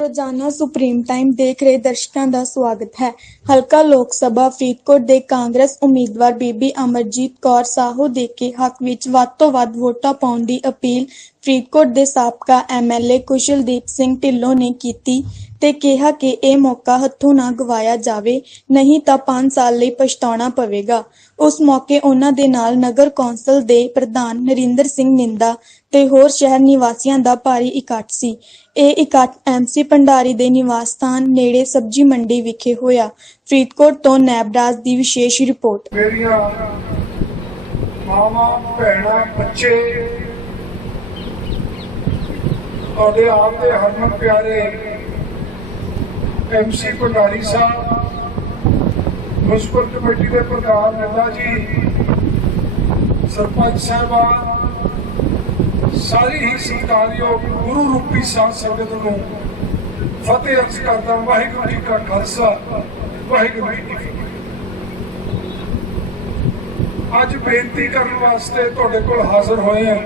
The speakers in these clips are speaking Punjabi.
ਰੋਜ਼ਾਨਾ ਸੁਪਰੀਮ ਟਾਈਮ ਦੇਖ ਰਹੇ ਦਰਸ਼ਕਾਂ ਦਾ ਸਵਾਗਤ ਹੈ। ਹਲਕਾ ਲੋਕ ਸਭਾ ਫਰੀਦਕੋਟ ਦੇ ਕਾਂਗਰਸ ਉਮੀਦਵਾਰ ਬੀਬੀ ਅਮਰਜੀਤ ਕੌਰ ਸਾਹੂ ਦੇ ਕੇ ਹੱਕ ਵਿੱਚ ਵੱਧ ਤੋਂ ਵੱਧ ਵੋਟਾਂ ਪਾਉਣ ਦੀ ਅਪੀਲ ਫਰੀਦਕੋਟ ਦੇ ਸਾਬਕਾ ਐਮਐਲਏ ਕੁਸ਼ਲਦੀਪ ਸਿੰਘ ਢਿੱਲੋਂ ਨੇ ਕੀਤੀ ਤੇ ਕਿਹਾ ਕਿ ਇਹ ਮੌਕਾ ਹੱਥੋਂ ਨਾ ਗਵਾਇਆ ਜਾਵੇ, ਨਹੀਂ ਤਾਂ 5 ਸਾਲ ਲਈ ਪਛਤਾਉਣਾ ਪਵੇਗਾ। ਉਸ ਮੌਕੇ ਉਹਨਾਂ ਦੇ ਨਾਲ ਨਗਰ ਕੌਂਸਲ ਦੇ ਪ੍ਰਧਾਨ ਨਰਿੰਦਰ ਸਿੰਘ ਨਿੰਦਾ ਤੇ ਹੋਰ ਸ਼ਹਿਰ ਨਿਵਾਸੀਆਂ ਦਾ ਭਾਰੀ ਇਕੱਠ ਸੀ। ਇਹ ਇਕੱਠ ਐਮਸੀ ਭੰਡਾਰੀ ਦੇ ਨਿਵਾਸ ਸਥਾਨ ਨੇੜੇ ਸਬਜ਼ੀ ਮੰਡੀ ਵਿਖੇ ਹੋਇਆ। ਫਰੀਦਕੋਟ ਤੋਂ ਨੈਬਰਾਜ ਦੀ ਵਿਸ਼ੇਸ਼ ਰਿਪੋਰਟ। ਮੇਰੀਆਂ ਮਾਵਾਂ, ਭੈਣਾਂ, ਬੱਚੇ, ਤੁਹਾਡੇ ਆਪ ਦੇ ਹਰਮਨ ਪਿਆਰੇ ਐਮਸੀ ਭੰਡਾਰੀ ਸਾਹਿਬ ਮੁਸਪਰ ਕਮੇਟੀ ਦੇ ਪ੍ਰਧਾਨ ਨੰਦਾ ਜੀ, ਸਰਪੰਚ ਸਾਹਿਬਾਨ, ਸਾਰੀ ਹੀ ਸਤਿਕਾਰਯੋਗ ਗੁਰੂ ਰੂਪੀ ਸਾਧ ਸੰਗਤ ਨੂੰ ਫਤਿਹ ਅਰਜ਼ ਕਰਦਾ ਵਾਹਿਗੁਰੂ ਜੀ ਕਾ ਖਾਲਸਾ, ਵਾਹਿਗੁਰੂ ਜੀ ਕੀ ਫਤਿਹ। ਅੱਜ ਬੇਨਤੀ ਕਰਨ ਵਾਸਤੇ ਤੁਹਾਡੇ ਕੋਲ ਹਾਜ਼ਰ ਹੋਏ ਹਾਂ।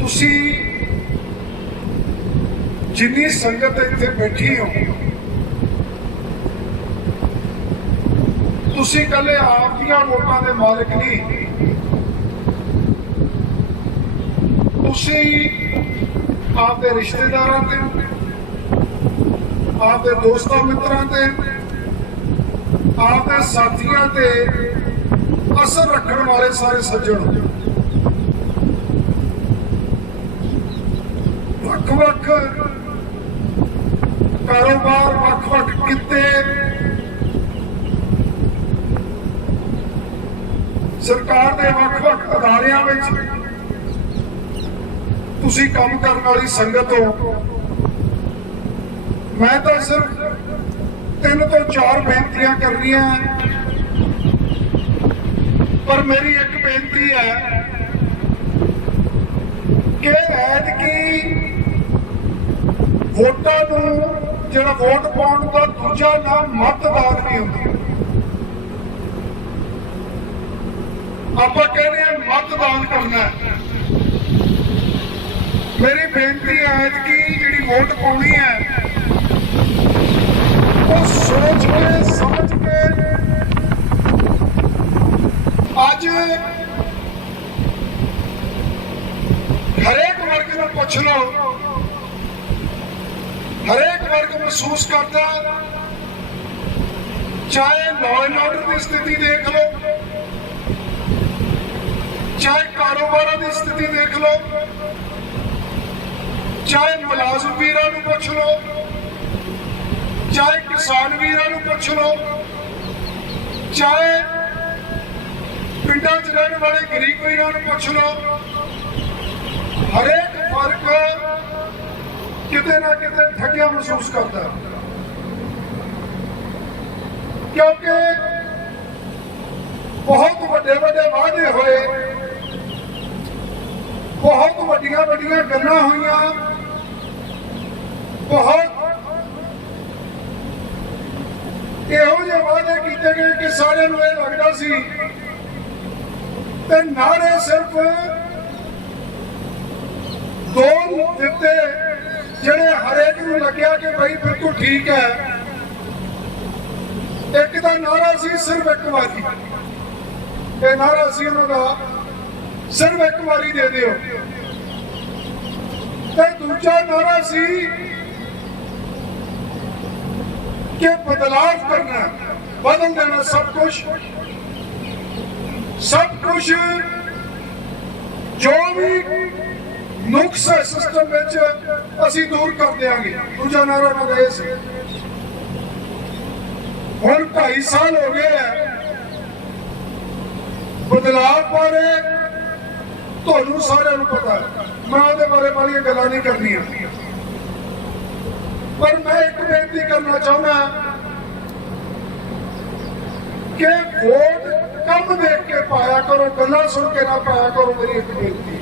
ਤੁਸੀਂ ਜਿੰਨੀ ਸੰਗਤ ਇੱਥੇ ਬੈਠੀ ਹੋ ਤੁਸੀਂ ਕੱਲੇ ਆਪ ਦੀਆਂ ਵੋਟਾਂ ਦੇ ਮਾਲਕ ਨਹੀਂ। ਤੁਸੀਂ ਆਪਦੇ ਰਿਸ਼ਤੇਦਾਰਾਂ ਤੇ, ਆਪਦੇ ਦੋਸਤਾਂ ਮਿੱਤਰਾਂ ਤੇ, ਆਪਦੇ ਸਾਥੀਆਂ ਤੇ ਅਸਰ ਰੱਖਣ ਵਾਲੇ ਸਾਰੇ ਸੱਜਣ। ਵੱਖ-ਵੱਖ ਕਾਰੋਬਾਰ, ਵੱਖ-ਵੱਖ ਕਿੱਤੇ ਸਰਕਾਰ ਦੇ ਵੱਖ-ਵੱਖ ਅਦਾਰਿਆਂ ਵਿੱਚ ਤੁਸੀਂ ਕੰਮ ਕਰਨ ਵਾਲੀ ਸੰਗਤ ਹੋ। ਮੈਂ ਤਾਂ ਸਿਰਫ ਤਿੰਨ ਤੋਂ ਚਾਰ ਬੇਨਤੀਆਂ ਕਰਨੀਆਂ ਪਰ ਮੇਰੀ ਇੱਕ ਬੇਨਤੀ ਹੈ ਕਿ ਐਤਕੀ ਵੋਟਾਂ ਨੂੰ ਜਿਹੜਾ ਵੋਟ ਪਾਉਣ ਦਾ ਦੂਜਾ ਨਾਮ ਮਤਦਾਨ ਨਹੀਂ ਹੁੰਦਾ। ਆਪਾਂ ਕਹਿੰਦੇ ਆ ਮਤਦਾਨ ਕਰਨਾ ਮੇਰੀ ਬੇਨਤੀ ਹੈ ਕਿ ਜਿਹੜੀ ਵੋਟ ਪਾਉਣੀ ਹੈ, ਉਹ ਸੋਚ ਕੇ, ਸਮਝ ਕੇ। ਅੱਜ ਹਰੇਕ ਵਰਗ ਨੂੰ ਪੁੱਛ ਲਓ, ਹਰੇਕ ਵਰਗ ਮਹਿਸੂਸ ਕਰਦਾ ਚਾਹੇ ਲਾਅ ਐਂਡ ਆਰਡਰ ਦੀ ਸਥਿਤੀ ਦੇਖ ਲਓ ਚਾਹੇ ਕਾਰੋਬਾਰਾਂ ਦੀ ਸਥਿਤੀ ਦੇਖ ਲਓ। ਚਾਹੇ ਮੁਲਾਜ਼ਮ ਵੀਰਾਂ ਨੂੰ ਪੁੱਛ ਲਓ, ਚਾਹੇ ਕਿਸਾਨ ਵੀਰਾਂ ਨੂੰ ਪੁੱਛ ਲਓ, ਚਾਹੇ ਪਿੰਡਾਂ 'ਚ ਰਹਿਣ ਵਾਲੇ ਗਰੀਬ ਵੀਰਾਂ ਨੂੰ ਪੁੱਛ ਲਓ, ਹਰੇਕ ਫ਼ਰਕ ਕਿਤੇ ਨਾ ਕਿਤੇ ਠੱਗਿਆ ਮਹਿਸੂਸ ਕਰਦਾ ਕਿਉਂਕਿ ਬਹੁਤ ਵੱਡੇ ਵੱਡੇ ਵਾਅਦੇ ਹੋਏ ਬਹੁਤ ਵੱਡੀਆਂ ਵੱਡੀਆਂ ਗੱਲਾਂ ਹੋਈਆਂ। ਬਹੁਤ ਇਹੋ ਜਿਹੇ ਵਾਅਦੇ ਕੀਤੇ ਗਏ ਕਿ ਸਾਰਿਆਂ ਨੂੰ ਇਹ ਲੱਗਦਾ ਸੀ ਤੇ ਨਾਰੇ ਸਿਰਫ ਦੋ ਦਿੱਤੇ, ਜਿਹੜੇ ਹਰੇਕ ਨੂੰ ਲੱਗਿਆ ਕਿ ਭਾਈ ਬਿਲਕੁਲ ਠੀਕ ਹੈ। ਇੱਕ ਦਾ ਨਾਰਾ ਸੀ, ਸਿਰਫ ਇੱਕ ਵਾਰੀ। ਇਹ ਨਾਰਾ ਸੀ ਉਹਨਾਂ ਦਾ ਸਿਰਫ ਇੱਕ ਵਾਰੀ ਦੇ ਦਿਓ। ਤੇ ਦੂਜਾ ਨਾਰਾ ਸੀ ਕਿ ਬਦਲਾਵ ਕਰਨਾ। ਬਦਲ ਦੇਣਾ ਸਭ ਕੁਝ ਸਭ ਕੁਝ ਜੋ ਵੀ ਨੁਕਸ ਹੈ ਸਿਸਟਮ ਵਿੱਚ ਅਸੀਂ ਦੂਰ ਕਰ ਦਿਆਂਗੇ। ਦੂਜਾ ਨਾਰਾ ਨਾ ਦੇ ਸੀ। ਹੁਣ 2.5 ਸਾਲ ਹੋ ਗਏ ਹੈ। ਬਦਲਾਅ ਬਾਰੇ ਤੁਹਾਨੂੰ ਸਾਰਿਆਂ ਨੂੰ ਪਤਾ ਹੈ, ਮੈਂ ਉਹਦੇ ਬਾਰੇ ਬਾਲੀਆਂ ਗੱਲਾਂ ਨਹੀਂ ਕਰਨੀਆਂ। ਪਰ ਮੈਂ ਇੱਕ ਬੇਨਤੀ ਕਰਨਾ ਚਾਹੁੰਦਾ ਕਿ ਵੋਟ ਕੰਮ ਦੇਖ ਕੇ ਪਾਇਆ ਕਰੋ, ਗੱਲਾਂ ਸੁਣ ਕੇ ਨਾ ਪਾਇਆ ਕਰੋ, ਮੇਰੀ ਇੱਕ ਬੇਨਤੀ।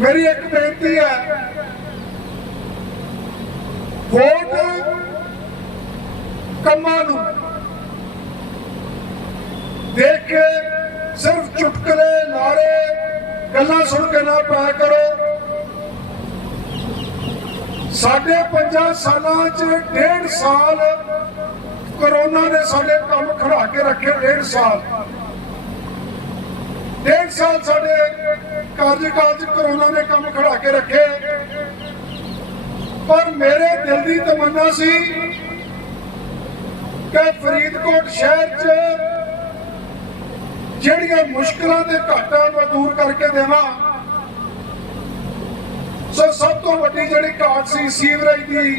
ਮੇਰੀ ਇੱਕ ਬੇਨਤੀ ਹੈ, ਵੋਟ ਕੰਮਾਂ ਨੂੰ ਦੇਖ ਕੇ ਸਿਰਫ ਚੁਟਕਲੇ ਨਾਰੇ ਗੱਲਾਂ ਸੁਣ ਕੇ ਨਾ ਪਾਇਆ ਕਰੋ। ਸਾਡੇ ਪੰਜਾਂ ਸਾਲਾਂ ਚ ਡੇਢ ਸਾਲ ਕਰੋਨਾ ਨੇ ਸਾਡੇ ਕੰਮ ਖੜਾ ਕੇ ਰੱਖੇ, ਡੇਢ ਸਾਲ। ਡੇਢ ਸਾਲ ਸਾਡੇ ਕਾਰਜਕਾਲ ਚ ਕਰੋਨਾ ਨੇ ਕੰਮ ਖੜਾ ਕੇ ਰੱਖੇ। ਪਰ ਮੇਰੇ ਦਿਲ ਦੀ ਤਮੰਨਾ ਸੀ ਕਿ ਫਰੀਦਕੋਟ ਸ਼ਹਿਰ 'ਚ ਜਿਹੜੀਆਂ ਮੁਸ਼ਕਲਾਂ ਤੇ ਘਾਟਾਂ ਨੂੰ ਦੂਰ ਕਰਕੇ ਦੇਵਾਂ, ਸੋ ਸਭ ਤੋਂ ਵੱਡੀ ਜਿਹੜੀ ਘਾਟ ਸੀ ਸੀਵਰੇਜ ਦੀ,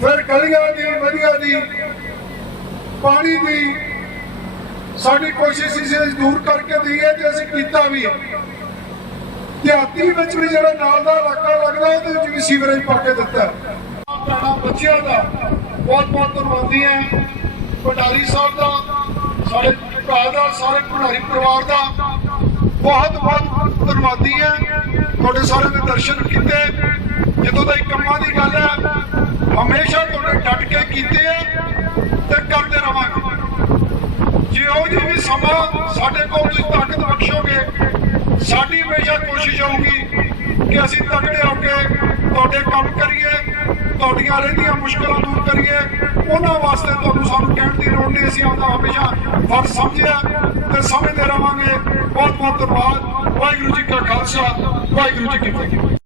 ਫਿਰ ਗਲੀਆਂ ਦੀ ਵਧੀਆ ਦੀ, ਪਾਣੀ ਦੀ, ਸਾਡੀ ਕੋਸ਼ਿਸ਼ ਸੀ ਅਸੀਂ ਦੂਰ ਕਰਕੇ ਦਈਏ ਤੇ ਅਸੀਂ ਕੀਤਾ ਵੀ ਦਿਹਾਤੀ ਵਿੱਚ ਵੀ ਜਿਹੜਾ ਨਾਲ ਦਾ ਇਲਾਕਾ ਲੱਗਦਾ, ਉਹਦੇ ਵਿੱਚ ਵੀ ਸੀਵਰੇਜ ਪਾ ਕੇ ਦਿੱਤਾ ਹੈ। ਬੱਚਿਆਂ ਦਾ ਬਹੁਤ ਬਹੁਤ ਧੰਨਵਾਦੀ ਹੈ ਭੰਡਾਰੀ ਸਾਹਿਬ ਦਾ, ਸਾਡੇ ਭਰਾ ਦਾ ਸਾਰੇ ਭੰਡਾਰੀ ਪਰਿਵਾਰ ਦਾ ਬਹੁਤ ਬਹੁਤ ਧੰਨਵਾਦੀ ਹੈ। ਤੁਹਾਡੇ ਸਾਰਿਆਂ ਦੇ ਦਰਸ਼ਨ ਕੀਤੇ। ਜਦੋਂ ਦਾ ਕੰਮਾਂ ਦੀ ਗੱਲ ਹੈ, ਹਮੇਸ਼ਾ ਤੁਹਾਡੇ ਡਟ ਕੇ ਕੀਤੇ ਆ ਤੇ ਕਰਦੇ ਰਵਾਂਗੇ। ਜਿਹੋ ਜਿਹੀ ਵੀ ਸਮਾਂ ਸਾਡੇ ਕੋਲ ਤੁਸੀਂ ਤਾਕਤ ਬਖਸ਼ੋਗੇ, ਸਾਡੀ ਹਮੇਸ਼ਾ ਕੋਸ਼ਿਸ਼ ਹੋਊਗੀ ਕਿ ਅਸੀਂ ਤਕੜੇ ਹੋ ਕੇ ਤੁਹਾਡੇ ਕੰਮ ਕਰੀਏ। ਤੁਹਾਡੀਆਂ ਰਹਿੰਦੀਆਂ ਮੁਸ਼ਕਲਾਂ ਦੂਰ ਕਰੀਏ। ਉਹਨਾਂ ਵਾਸਤੇ ਤੁਹਾਨੂੰ ਸਾਨੂੰ ਕਹਿਣ ਦੀ ਲੋੜ ਨਹੀਂ। ਅਸੀਂ ਆਪਦਾ ਹਮੇਸ਼ਾ ਫਰਜ਼ ਸਮਝਿਆ ਤੇ ਸਮਝਦੇ ਰਵਾਂਗੇ। ਬਹੁਤ ਬਹੁਤ ਧੰਨਵਾਦ। ਵਾਹਿਗੁਰੂ ਜੀ ਕਾ ਖਾਲਸਾ। ਵਾਹਿਗੁਰੂ ਜੀ ਕੀ ਫਤਿਹ।